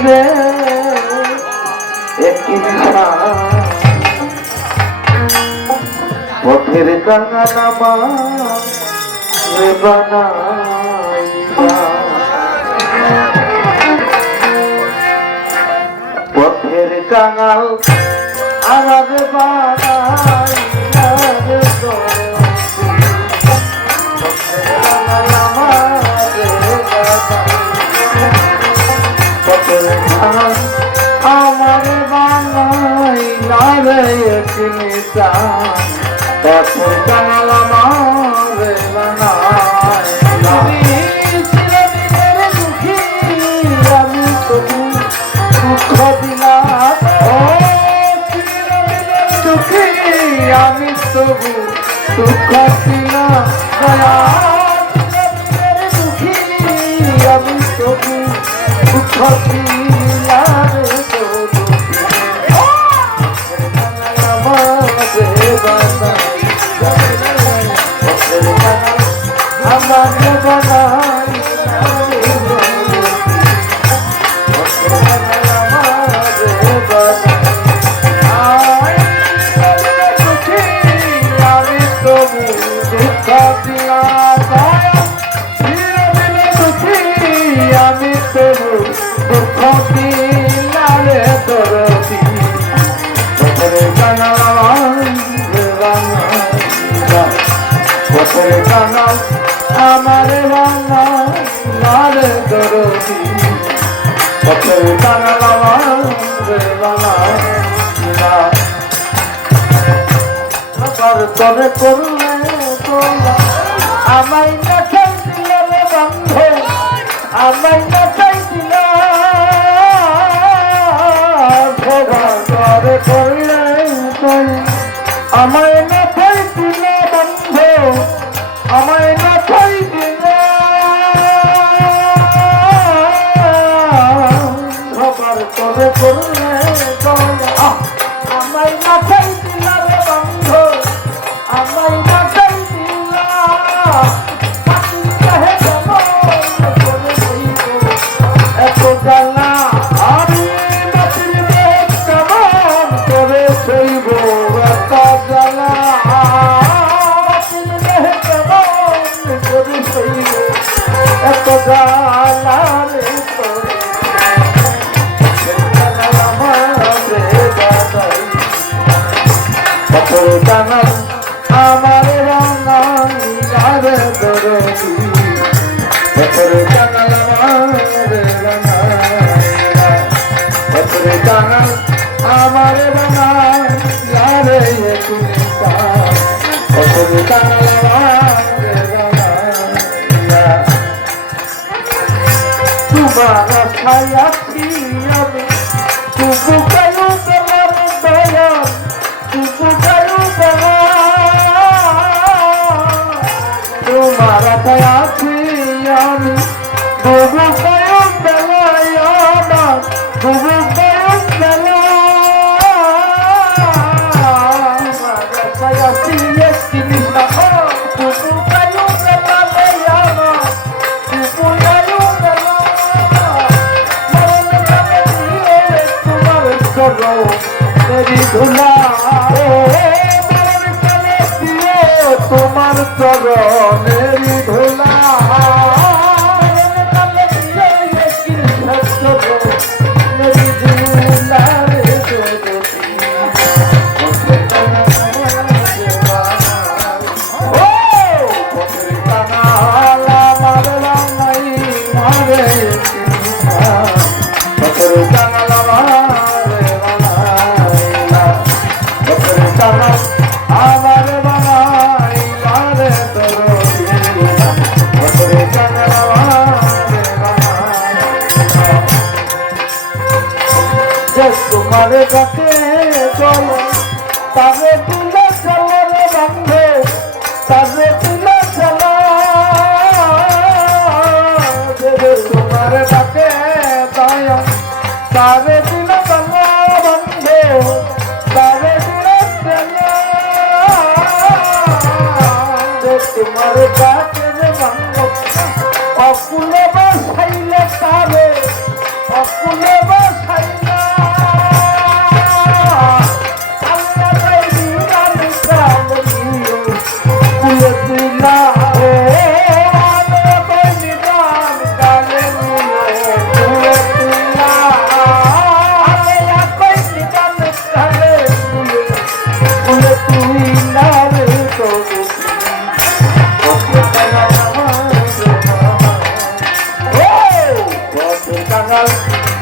রে একই পথের কাঙানামা বানাইয়া পথের কাঙাল আমার বানাইয়া আমার বানাইলা রে কিনিসা পথের কাঙাল আমার বানাইলা চিরদিনের দুঃখী আমি তবু দুঃখ দিলাম ও চিরদিনের দুঃখী আমি তবু দুঃখ দিলাম দয়া চিরদিনের দুঃখী আমি তবু দুঃখ দিলাম আমার বাংলার দরদি পথের কাঙাল আমার তবে করলে আমায় না চাইছিল রে বন্ধ আমায় না চাইছিল তবে করলে আমায় না চাইছিল বন্ধ আমায় না চাইছিল খবর তবে করলে আমায় না চাইছিল রে বন্ধ আমায় না চাইছিল এত জ্বালা আমি মাটির দেহ কেমন করে সইব এত জ্বালা এত জ্বালা রে পথের কাঙাল আমার বাংলার দরদি পথের কাঙাল আমার বাংলা পথের কাঙাল আমার বাংলার কুনিতা পথের কাঙাল আমার বাংলা তোমার ছায়াছি আমি তবু কেন তোমার দয়া তবু কেন তোমার ছায়াছি আমি তবু কেন বেলায় আমার তবু কেন বেলায় ছায়াছি একটি নিশা তবু কেন বেলায় আমার তবু কেন मेरी धुला तुम्हार चलो मेरी धुला मेरी धुला আমার বানাইলা রে দরদি পথের কাঙাল আমার যে তোমার কাছে চলো তারে তুলে চলো রে বন্ধু তারে তুলে চলো যে তোমার কাছে দয়া তারে তুলে চলো বন্ধু তারে তোমার কাছে অকুলে বাসাইলে তারে অকুলে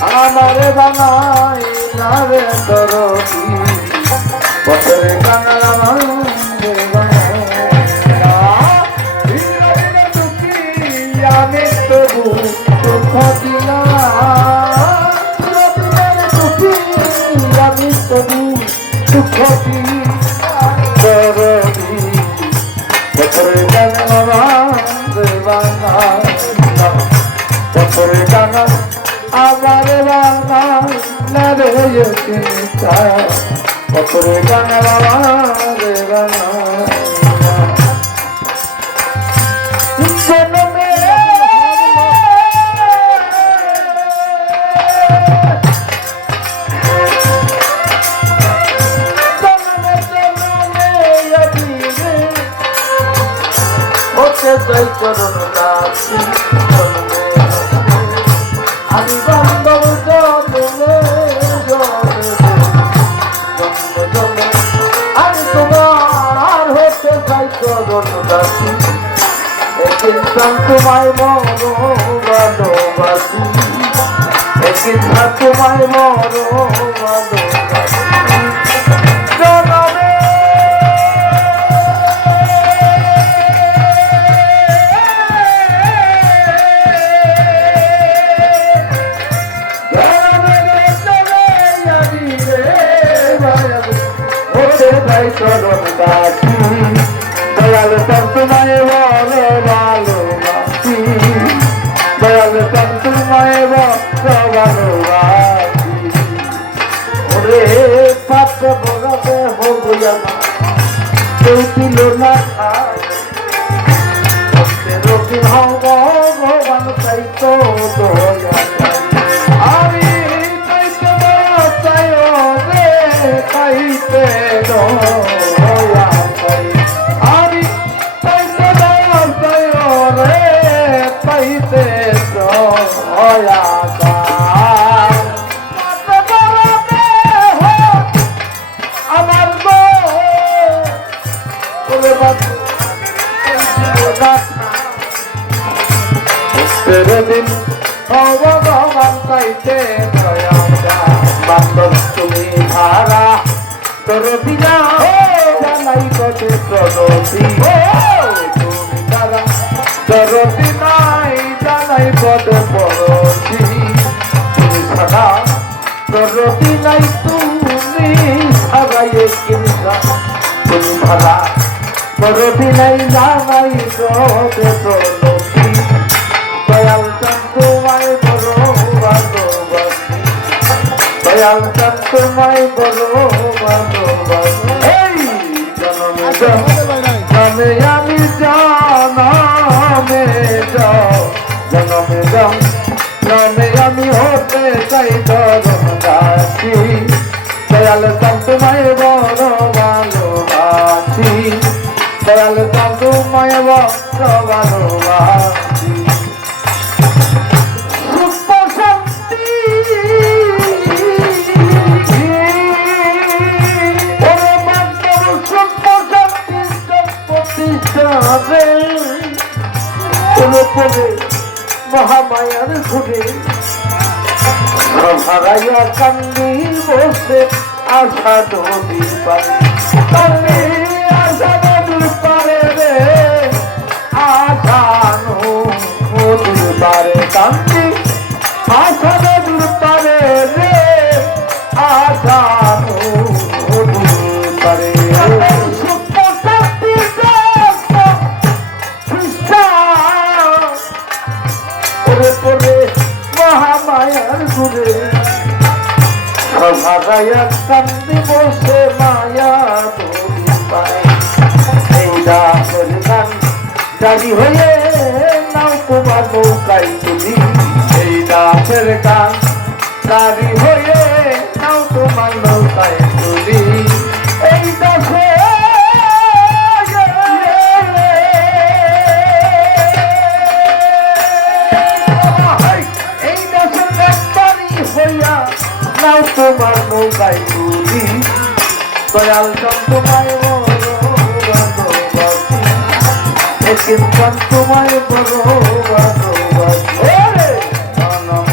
আমারে বানাই না রে দরদি পথরে কাঙাল আমারে বানাই না বিরহে দুঃখী আমি তবু দুঃখ দিলাম বিরহে দুঃখী আমি তবু দুঃখ দিলাম দরদি পথরে কাঙাল আমারে বানাই না পথরে কাঙাল আমারে বানাই না রে চিন্তা পথরে কাঙাল আমারে বানাই না জনমে হতে যাই চরণ দাসী আমি বান্ধব জন্মে আমি তোমার হতে চাই চরণ দাসী একদিন তোমায় মরো ভালোবাসি একদিন তোমায় মরো ভালোবাসি চরণ দাসী দয়াল তোমায় বলো ভালোবাসি দয়াল তোমায় বলো ভালোবাসি ওরে পাত্র বড়তে হইয়া কেউ দিল না রোগী হব ভগবান তাই তো দয়া আমি পাইতে দয়া আমি পাইতে রে পাইতে দয়া আমার দিন ভগবান পাইতে দয়া বান্ধব তুমি ধারা দরদি না জানাই কতে প্রদতি তুমি ধারা দরদি নাই জানাই কতে পরতি তুমি ছাড়া দরদি নাই তুমি হারাই কিনসা তুমি ভাড়া দরদি নাই জানাই কতে প্রদতি দয়াল তোমায় বড় ভালোবাসি দয়াল তোমায় বড় ভালোবাসি এই জনমে জনমে আমি জনমে জনমে জনমে আমি হতে চাই চরণ দাসী দয়াল তোমায় বড় ভালোবাসি দয়াল তোমায় বড় ভালোবাসি মহামায়ার ঘুরে হারাইয়া কান্দি বসে আশা নদীর পারে কান্দি আশা নদীর পারে রে আশা নদীর পারে কান্দি আশা নদীর পারে রে আশা নদীর পারে মহামায়ার ঘুরে সভাগায়া কান্দি বসে মায়া ধরি পায় এই দাসের গান জারি হয়ে নাও তোমার নৌকায় তুলি এই দাসের গান জারি হয়ে নাও তোমার নৌকায় তুলি এই দাসে নাও তোমার নৌকায় তুলি দয়াল তোমায় বড় ভালোবাসি একিন তোমায় বড় ভালোবাসি জনম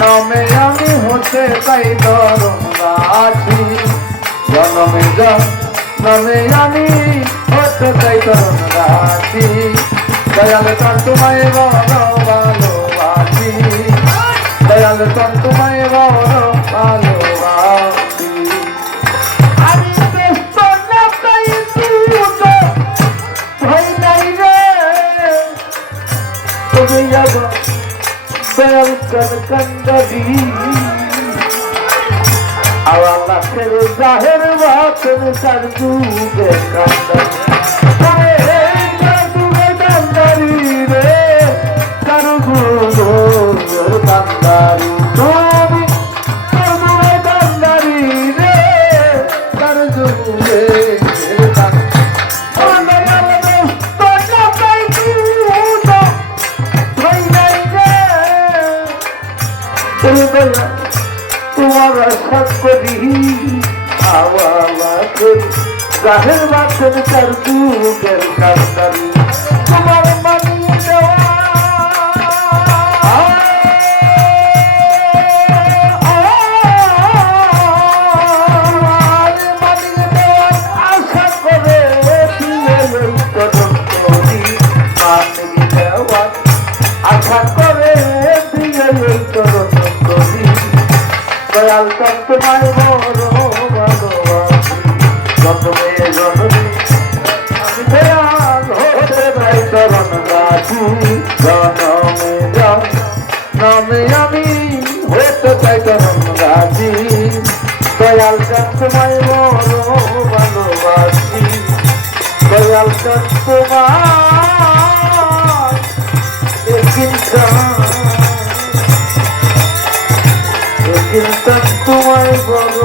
নামে আমি হতে চাই তরুণগাছি জনমে জনমে আমি হতে চাই তরুণগাছি দয়াল চান তোমায় বড় ভালোবাসি দয়াল চান তোমায় বড় ভালোবাসি আমি ব্যস্ত না তাই তুই ভয় নাই রে তুমি যাবো দয়াল চান কান্দারি আওয়ালা ফের জাহের বাতন চার দুগে কান্দারি কান্দারি রে চার দুগে কান্দারি তুমি কান্দারি রে চার দুগে তোমার আশা করি আওয়ালাকে জাহের বাতেন চার দুগের কান্দারি তোমার মানিয়ে দেওয়া মানিয়ে দেওয়ার আশা করে দিলে করণ করি মানিয়ে দেওয়ার আশা করে দিলে করণ করি দয়াল চান তোমায় বড় ভালোবাসি জন্মে জন্মে আমি দয়াল হতে চাই তরুণগাছি জন্মে জন্মে আমি হতে চাই তরুণগাছি দয়াল চান তোমায় বড় ভালোবাসি দয়াল চান তোমার কিন্তু তোমায় বড়